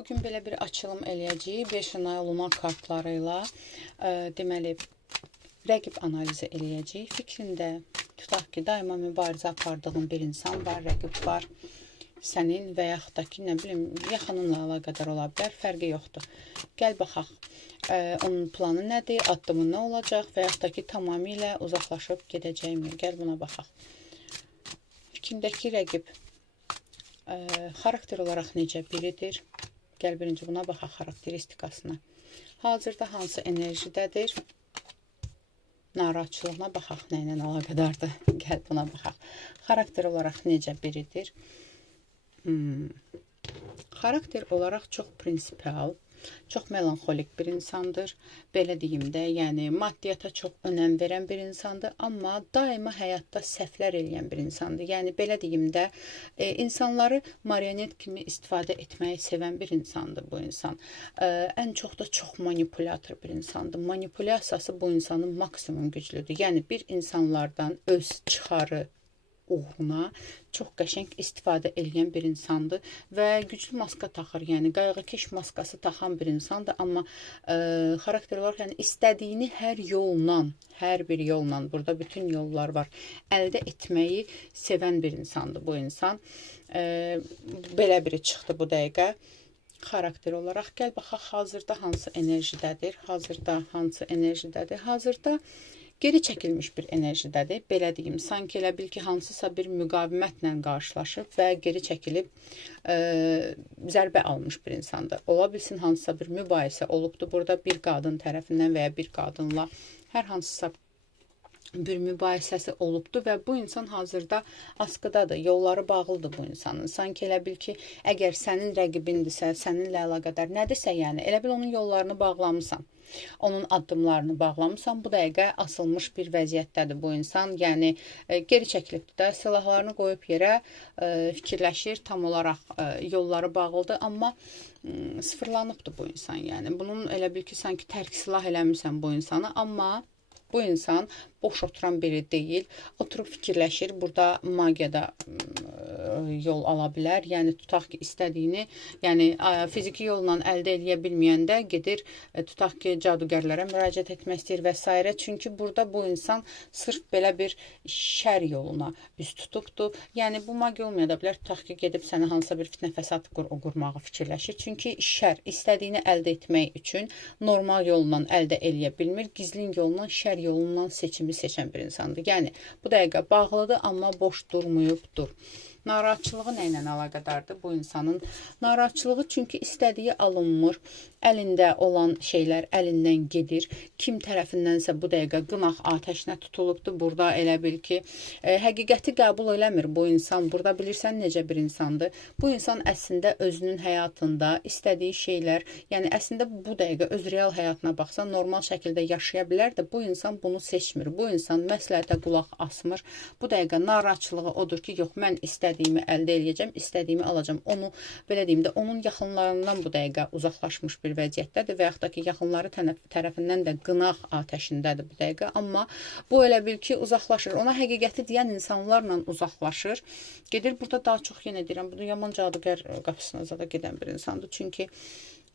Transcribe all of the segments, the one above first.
Bugün belə bir açılım eləyəcəyik. 5 lunar kartları ilə deməli rəqib analizi eləyəcəyik. Fikrində tutaq ki, daima mübarizə apardığın bir insan var, rəqib var. Sənin və yaxud da ki, nə bilim, yaxınınla əlaqədar ola bilər, fərqi yoxdur. Gəl baxaq. Onun planı nədir, addımı nə olacaq və yaxud da ki, tamamilə uzaqlaşıb gedəcəkmi? Gəl buna baxaq. Fikrindəki rəqib xarakter olaraq necə biridir? Gəl birinci buna baxaq xarakteristikasına. Hazırda hansı enerjidədir? Narahatçılığına baxaq, nə ilə əlaqədardır? Gəl buna baxaq. Xarakter olaraq necə biridir? Xarakter olaraq çox prinsipial, çox melanxolik bir insandır. Belə deyim də, yəni maddiyata çox önəm verən bir insandır, amma daima həyatda səhvlər eləyən bir insandır. Yəni belə deyim də, insanları marionet kimi istifadə etməyi sevən bir insandır bu insan. Ən çox da çox manipulator bir insandır. Manipulyasiyası bu insanın maksimum güclüdür. Yəni bir insanlardan öz çıxarı uğruna çox qəşəng istifadə edən bir insandır və güclü maska taxır, yəni qayğıkeş maskası taxan bir insandır, amma xarakter olaraq yəni istədiyini hər yolla, hər bir yolla, burada bütün yollar var, əldə etməyi sevən bir insandır bu insan. Belə biri çıxdı bu dəqiqə. Xarakter olaraq gəl baxaq, hazırda hansı enerjidədir? Hazırda hansı enerjidədir? Hazırda geri çəkilmiş bir enerjidədir. Belə deyim, sanki elə bil ki, hansısa bir müqavimətlə qarşılaşıb və geri çəkilib zərbə almış bir insandır. Ola bilsin, hansısa bir mübahisə olubdur. Burada bir qadın tərəfindən və ya bir qadınla hər hansısa bir mübahisəsi olubdur və bu insan hazırda askıdadır, yolları bağlıdır bu insanın. Sanki elə bil ki, əgər sənin rəqibindirsə, səninlə əlaqədar nədirsə, yəni elə bil onun yollarını bağlamısan. Onun addımlarını bağlamısan, bu dəqiqə asılmış bir vəziyyətdədir bu insan. Yəni geri çəkilibdir də, silahlarını qoyub yerə, fikirləşir, tam olaraq yolları bağlıdır, amma sıfırlanıbdır bu insan. Yəni bunun elə bil ki, sanki tərk silah eləmirsən bu insanı, amma bu insan boş oturan biri deyil. Oturub fikirləşir. Burada magiyada yol ala bilər. Yəni tutaq ki, istədiyini, yəni fiziki yolla əldə edə bilməyəndə gedir, tutaq ki, cadugərlərə müraciət etmək istəyir və s. Çünki burada bu insan sırf belə bir şər yoluna üz tutubdur. Yəni bu magiya olmaya da bilər. Tutaq ki, gedib sənə hansısa bir fitnə fəsad qurmağı fikirləşir. Çünki şər istədiyini əldə etmək üçün normal yolla əldə edə bilmir. Gizlin yolla, şər yolundan seçimi seçən bir insandır. Yəni bu dəqiqə bağlıdır, amma boş durmayıbdır. Narahatçılığı nə ilə əlaqədardır bu insanın? Narahatçılığı çünki istədiyi alınmır, əlində olan şeylər əlindən gedir. Kim tərəfindənsə bu dəqiqə qınaq atəşinə tutulubdur. Burada elə bil ki, həqiqəti qəbul eləmir bu insan. Burada bilirsən necə bir insandır. Bu insan əslində özünün həyatında istədiyi şeylər, yəni əslində bu dəqiqə öz real həyatına baxsa, normal şəkildə yaşaya bilər də bu insan bunu seçmir. Bu insan məsləhətə qulaq asmır. Bu dəqiqə narahatçılığı odur ki, yox, mən istədiyimi əldə edəcəm, istədiyimi alacam. Onu, belə deyim də, onun yaxınlarından bu dəqiqə uzaqlaşmış bir vəziyyətdədir və yaxud da ki, yaxınları tərəfindən də qınaq atəşindədir bu dəqiqə. Amma bu elə bil ki, uzaqlaşır. Ona həqiqəti deyən insanlarla uzaqlaşır. Gedir, burada daha çox yenə deyirəm, bu yaman cadugər qapısına zada gedən bir insandır. Çünki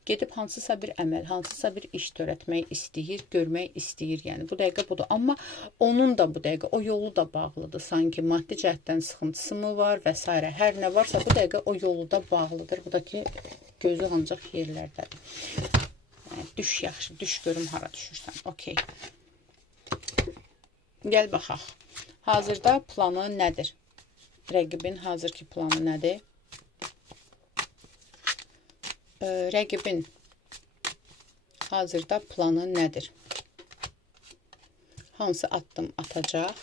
gedib hansısa bir əməl, hansısa bir iş törətmək istəyir, görmək istəyir. Yəni bu dəqiqə budur. Amma onun da bu dəqiqə o yolu da bağlıdır. Sanki maddi cəhətdən sıxıntısı mı var və s. Hər nə varsa bu dəqiqə o yolu da bağlıdır. Bu da ki, gözü ancaq yerlərdədir. Yəni, düş yaxşı, düş görüm hara düşürsən. Okey. Gəl baxaq. Hazırda planı nədir? Rəqibin hazırki planı nədir? Rəqibin hazırda planı nədir? Hansı addım atacaq?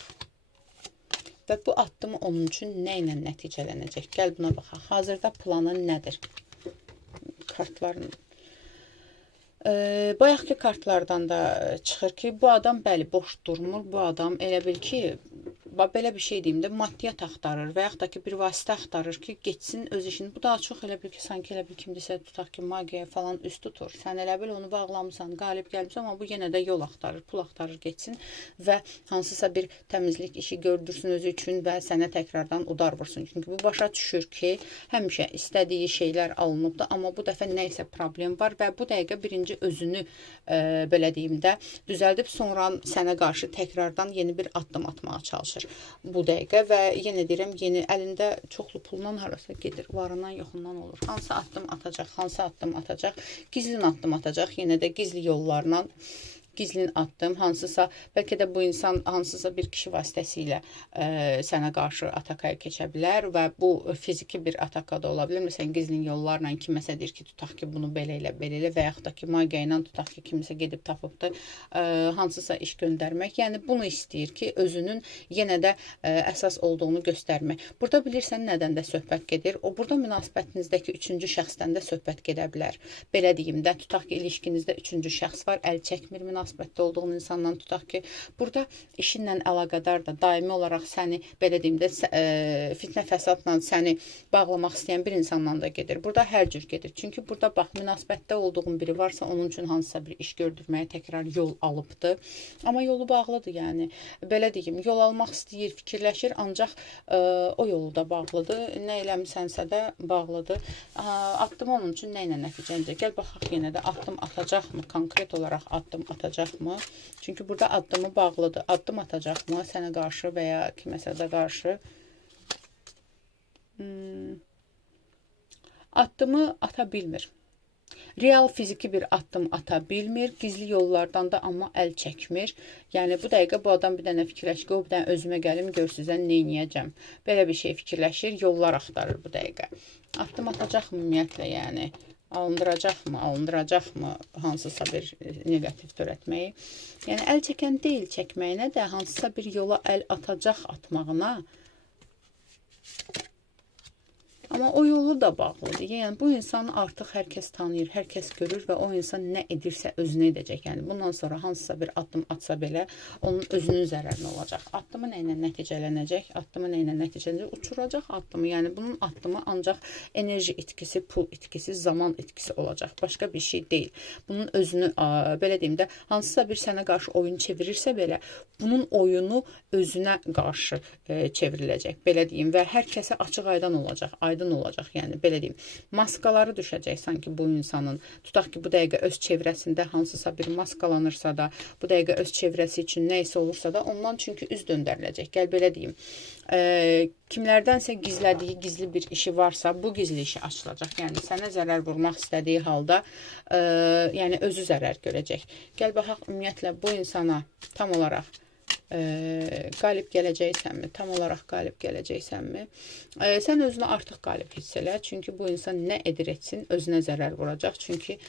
Və bu addımı onun üçün nə ilə nəticələnəcək? Gəl buna baxaq. Hazırda planı nədir? Kartların bayaqki kartlardan da çıxır ki, bu adam bəli boş durmur. Bu adam elə bil ki, belə bir şey deyim də, maddiyyat axtarır və yaxud da ki, bir vasitə axtarır ki, getsin öz işini. Bu daha çox elə bil ki, sanki elə bil kimdisə tutaq ki, magiya falan üst tutur. Sən elə bil onu bağlamısan, qalib gəlmişsən, amma bu yenə də yol axtarır, pul axtarır getsin və hansısa bir təmizlik işi gördürsün özü üçün və sənə təkrardan udar vursun. Çünki bu başa düşür ki, həmişə istədiyi şeylər alınıbdır, amma bu dəfə nə isə problem var və bu dəqiqə birinci özünü belə deyim də düzəldib, sonra sənə qarşı təkrardan yeni bir addım atmağa çalışır bu dəqiqə və yenə deyirəm, yeni əlində çoxlu pulla harasa gedir, varından yoxundan olur. Hansı addım atacaq, hansı addım atacaq, gizlin addım atacaq, yenə də gizli yollarla gizlin addım, hansısa, bəlkə də bu insan hansısa bir kişi vasitəsilə sənə qarşı atakaya keçə bilər və bu fiziki bir ataka da ola bilər. Məsələn, gizlin yollarla kiməsə deyir ki, tutaq ki, bunu belə elə və yaxud da ki, magiya ilə tutaq ki, kimisə gedib tapıbdır, hansısa iş göndərmək. Yəni, bunu istəyir ki, özünün yenə də əsas olduğunu göstərmək. Burada bilirsən, nədən də söhbət gedir? O, burada münasibətinizdəki üçüncü şəxsdən də söhbət gedə bilər. Belə deyim də, tutaq ki, ilişkinizdə üçüncü şəxs var, əl çəkmir, münasibətdə olduğun insandan tutaq ki, burada işinlə əlaqədar da daimi olaraq səni, belə deyim də, fitnə fəsadla səni bağlamaq istəyən bir insandan da gedir. Burada hər cür gedir. Çünki burada bax, münasibətdə olduğun biri varsa, onun üçün hansısa bir iş gördürməyə təkrar yol alıbdır. Amma yolu bağlıdır, yəni. Belə deyim, yol almaq istəyir, fikirləşir, ancaq o yolu da bağlıdır. Nə eləmisənsə də bağlıdır. Addım onun üçün nə ilə nəticələcək? Gəl baxaq yenə də, addım atacaqmı? Konkret olaraq addım atacaqmı? Çünki burada addımı bağlıdır. Addım atacaqmı sənə qarşı və ya kiməsə də qarşı? Addımı ata bilmir. Real fiziki bir addım ata bilmir, gizli yollardan da amma əl çəkmir. Yəni, bu dəqiqə bu adam bir dənə fikirləşir ki, o bir dənə özümə gəlim, görsüzən neyniyəcəm. Belə bir şey fikirləşir, yollar axtarır bu dəqiqə. Addım atacaqmı ümumiyyətlə, yəni? Alındıracaqmı hansısa bir negativ törətməyi. Yəni, əl çəkən deyil çəkməyinə də, hansısa bir yola əl atacaq atmağına. Amma o yolu da bağlıdır. Yəni, bu insanı artıq hər kəs tanıyır, hər kəs görür və o insan nə edirsə özünə edəcək. Yəni, bundan sonra hansısa bir addım atsa belə, onun özünün zərərinə olacaq. Addımı nə ilə nəticələnəcək? Addımı nə ilə nəticələnəcək? Uçuracaq addımı. Yəni, bunun addımı ancaq enerji itkisi, pul itkisi, zaman itkisi olacaq. Başqa bir şey deyil. Bunun özünü, belə deyim də, hansısa bir sənə qarşı oyun çevirirsə belə, bunun oyunu özünə qarşı çevriləcək. Belə deyim və hər kəsə açıq aydan olacaq. Olacaq, yəni belə deyim. Maskaları düşəcək sanki bu insanın. Tutaq ki, bu dəqiqə öz çevrəsində hansısa bir maskalanırsa da, bu dəqiqə öz çevrəsi üçün nə isə olursa da, ondan çünki üz döndəriləcək. Gəl belə deyim. Kimlərdənsə gizlədiyi gizli bir işi varsa, bu gizli işi açılacaq. Yəni, sənə zərər vurmaq istədiyi halda, yəni özü zərər görəcək. Gəl baxaq, ümumiyyətlə, bu insana tam olaraq qalib gələcəksənmi? Tam olaraq qalib gələcəksənmi? Sən özünü artıq qalib hiss elə. Çünki bu insan nə edir etsin, özünə zərər vuracaq. Çünki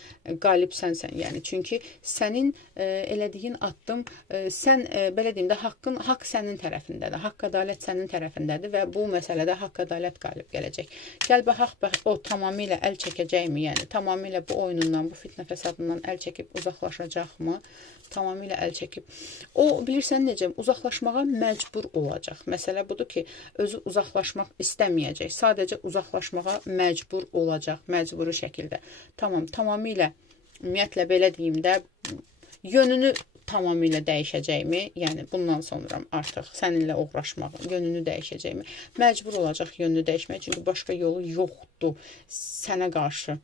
qalib sənsən. Yəni, çünki sənin elədiyin addım, sən, belə deyim də, haqq sənin tərəfindədir. Haqq ədalət sənin tərəfindədir və bu məsələdə haqq ədalət qalib gələcək. Gəl baxaq, o tamamilə əl çəkəcəkmi? Yəni, tamamilə bu oyunundan, bu fitnə fəsadından əl çəkib uzaqlaşacaqmı? Tamamilə əl çəkib. O, bilirsən necə, uzaqlaşmağa məcbur olacaq. Məsələ budur ki, özü uzaqlaşmaq istəməyəcək. Sadəcə uzaqlaşmağa məcbur olacaq, məcburi şəkildə. Tamamilə, ümumiyyətlə, belə deyim də, yönünü tamamilə dəyişəcəkmi? Yəni, bundan sonra artıq səninlə uğraşmaq, yönünü dəyişəcəkmi? Məcbur olacaq yönünü dəyişmək, çünki başqa yolu yoxdur sənə qarşı.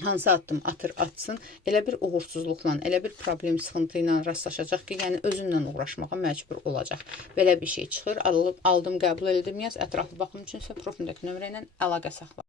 Hansı addım atır, atsın, elə bir uğursuzluqla, elə bir problem, sıxıntı ilə rastlaşacaq ki, yəni özünlə uğraşmağa məcbur olacaq. Belə bir şey çıxır, aldım, qəbul edildim, yaz, ətraflı baxım üçünsə profildəki nömrə ilə əlaqə saxla.